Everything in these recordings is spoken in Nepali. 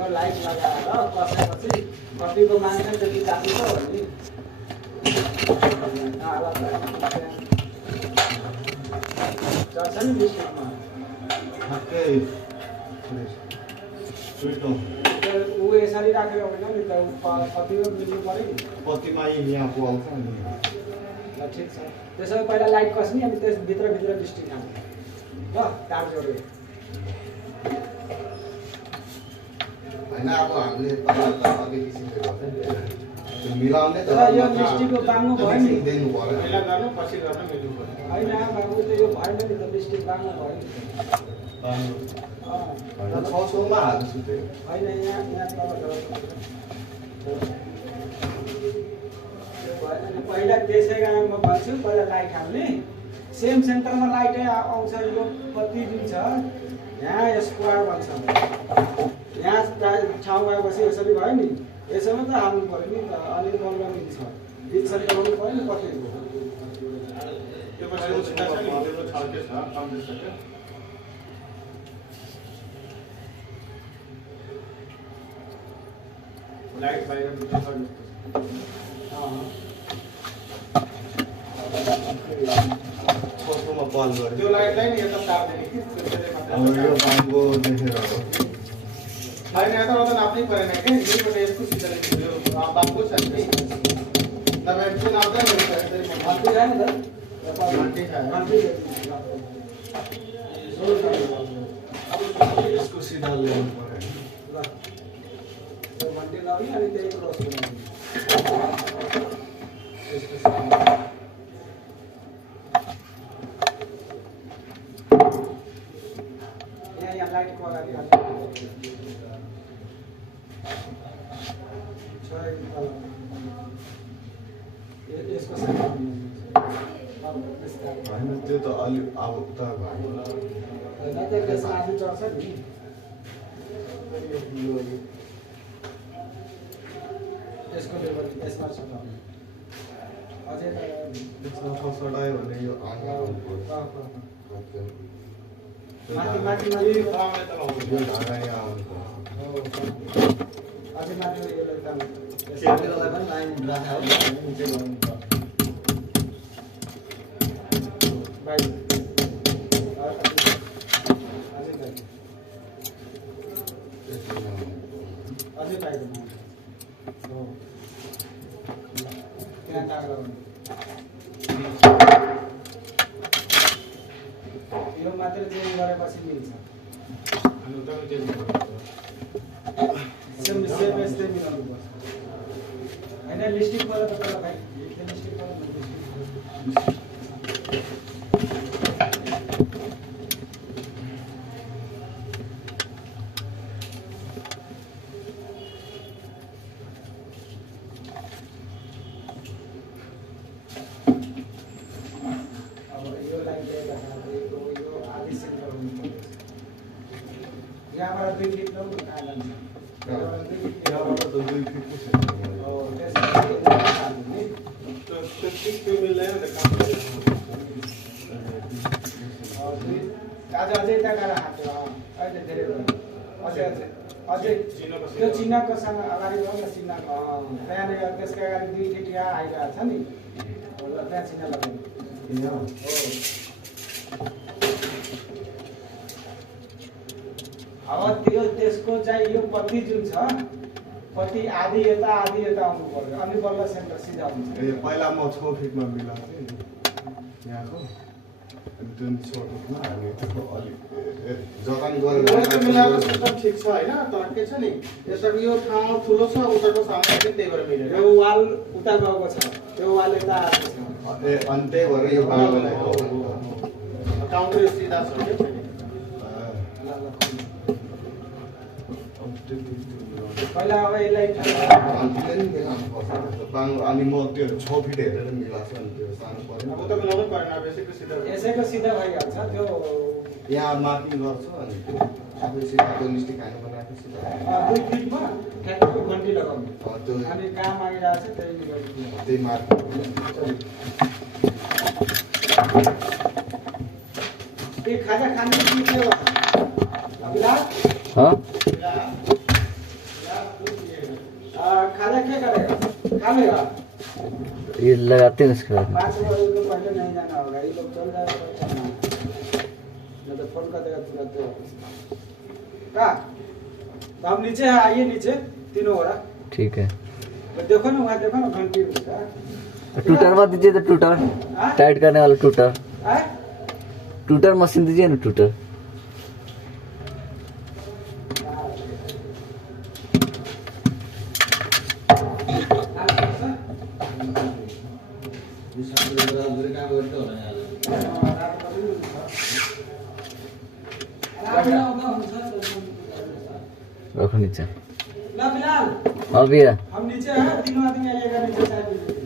यो लाइट लगाएर कसेपछि कतिको मान्छे त्यति काट्नु छ भने चल्छ नि लिस्टमा ठ्याक्कै सुइटो ऊ यसरी राखेर होइन नि त कतिको मिल्नु पऱ्यो नि पतिमा यहाँ बोल्छ नि ल ठिक छ त्यसो भए पहिला लाइट कस्ने अनि त्यस भित्र लिस्टिङ हाल्ने ल तार जोड्यो होइन अब हामीले अघि किसिमले गर्छ मिलाउने त यो लिस्टिङको बाङ्गो भयो नि दिनु पर्यो पहिला गर्नु पछि गर्न मिल्नु पर्यो होइन बाबु त यो भएन नि त लिस्टिङ बाङ्गो भयो नि होइन 600 मा हाल्छु त्यही होइन यहाँ तल पहिला त्यसै कारण म भन्छु पहिला लाइट हाल्ने सेम सेन्टरमा लाइटै आउँछ यो कति दिन्छ यहाँ स्क्वायर भन्छ यहाँ ठाउँ गएपछि यसरी भयो नि यसैमा त हाल्नु पऱ्यो नि त अनि बल्ल मिल्छ बिचसरी लगाउनु पऱ्यो नि कतिको त्यो पछि उता छ नि त्यो छल्के छ कम्प्लिट छ लाइट बाहिर निस्किन्छ छोटोमा बल गर्यो त्यो लाइटलाई नि यता तार्दिने कि त्यसले मात्र अब यो बाङ्गो देखेर होइन यता उता नाप्नै परेन कि यहीँबाट यसको सिधै यो बाङ्गो छ नि तपाईँ चाहिँ नाप्दै हुन्छ यसरी घन्टी खायो नि त घन्टी खायो घन्टी यसको सिधा ल्याउनु पर्यो ल त्यो घन्टी लाउने अनि त्यही क्रस बनाउने यहाँ लाइटको अगाडि यसको होइन त्यो त अलि अब उता भयो होइन त्यसमा आफै चढ्छ नि यसको लेभल यसमा छ अझै त्यसमा फसडायो भने यो माथि माथि यो माथि फलाउने त लाउँछ यो ढाका यहाँ आउनु अझै माथि यसलाई काम क्यामेरालाई पनि लाइन राखेर निचे गर्नु पर्छ बाहिर अझै बाहिर हो त्यहाँ दाग लगाउनु यो मात्रै चेन्ज गरेपछि मिल्छ अनि उता पनि चेन्ज गर्नुपर्छ सेम यस्तै मिलाउनु पर्छ होइन लिस्टिक पर त तर भाइ लिस्टिक पर यहाँबाट 2 फिट लौ कहाँ जान्छ यहाँबाट 2 फिट यहाँबाट त 2 फिट पो छ हो त्यसपछि हाल्ने त्यो मिल्दैन त काम गर्दैन अझै यता गएर हाल्यो अहिले धेरै भयो अझै त्यो चिनाकोसँग अगाडि भयो नि चिनाको त्यहाँनिर त्यसको अगाडि 2 फिट यहाँ आइरहेको छ नि ल त्यहाँ चिना लगाउने यहाँ हो अब त्यो त्यसको चाहिँ यो पत्ती जुन छ पत्ती आधी यता आउनु पर्यो अनि बल्ल सेन्टर सिधा हुन्छ ए पहिला म 6 फिटमा मिलाउँथे यहाँको अनि जुन 6 फिटमा हामी त्यो अलि जगान गरेर मिलाएको सिस्टम ठिक छ होइन तर के छ नि यसको यो ठाउँ ठुलो छ उताको सामान पनि त्यही भएर मिलेन यो वाल उता गएको छ त्यो वाल यता आएको छ ए अनि त्यही भएर यो बाङ्गोलाई काउन्टर सिधा छ के छैन पहिला अब यसलाई अनि म त्यो 6 फिट हेरेर मिलाएको अनि त्यो सानो अब पर्यो उता मिलाउनै परेन अब यसैको सिधा यसैको सिधा भइहाल्छ त्यो यहाँ मार्किङ गर्छु अनि त्यो आफै सिधा त्यो लिस्टिक हाल्नु पर्ने आफै सिधा 2 फिटमा ठ्याक्कको घन्टी लगाउने त्यो अनि काम आइरहेको छ त्यही गरिदिनु त्यही मार्किङ के खाजा खाने कि के हो अभिलाष खाना क्या करेगा? खा लेगा? ये लगाते हैं उसके बाद 5 बजे तो पहले नहीं जाना होगा, ये लोग चल जाएगा तो चलना, नहीं तो फोन कर देगा तुरंत वापस। का तो हम नीचे है, आइए नीचे तीनों हो रहा। ठीक है। तो देखो ना वहाँ, देखो ना घंटी उसका टूटर मत दीजिए तो टूटर हाँ? टाइट करने वाला टूटर आए? टूटर मशीन दीजिए ना टूटर। रखो नीचे। ला फिलहाल हाँ भैया हम नीचे हैं, तीनों आदमी आइएगा नीचे साइड में।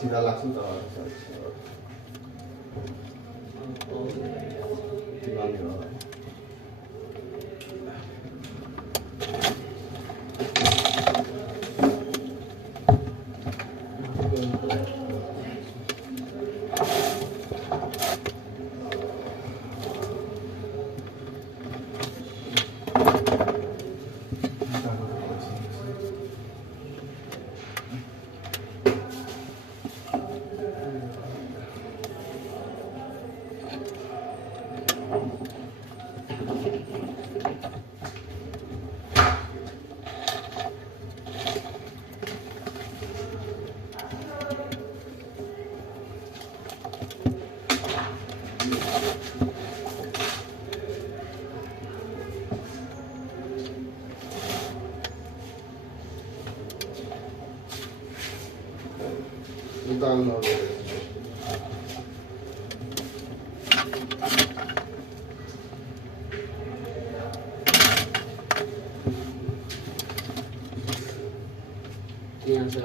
सीधा लाग्छ नि त निकाल्नु यहाँ से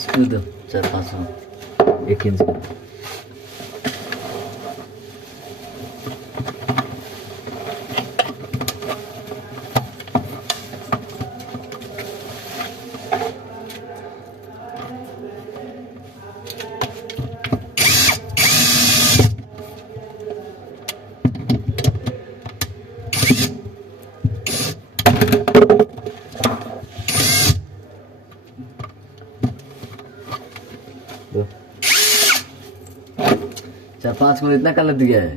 स्क्रू दो 4-5 1 इंच का। दो 4-5 को इतना कलर दिया है।